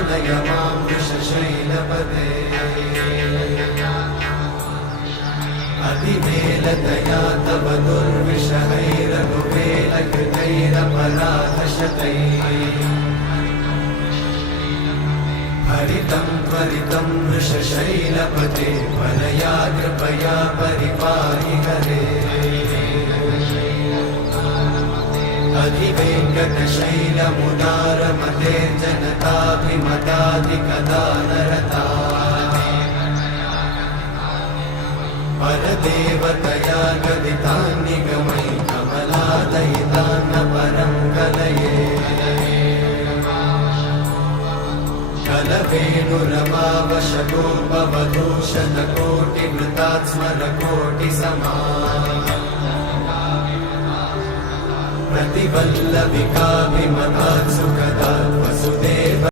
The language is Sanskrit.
पालय मां वृषशैलपते अतिवेलतया तव दुर्विषहैरघुवेलकृतैरपराधशतैः हरितं त्वरितं वृषशैलपते वरया कृपया परिपाहि हरे अधिवेङ्कटशैलमुदारमते जनताभिमताधिकदानरता परदेवतया गदितान्निगमै कमलादयितान्न परं कलये कलवेणुरमावशतोपवधूशतकोटिवृतात्स्मरकोटिसमा प्रतिवल्लभिकाभिमतात् सुखदात् वसुदेव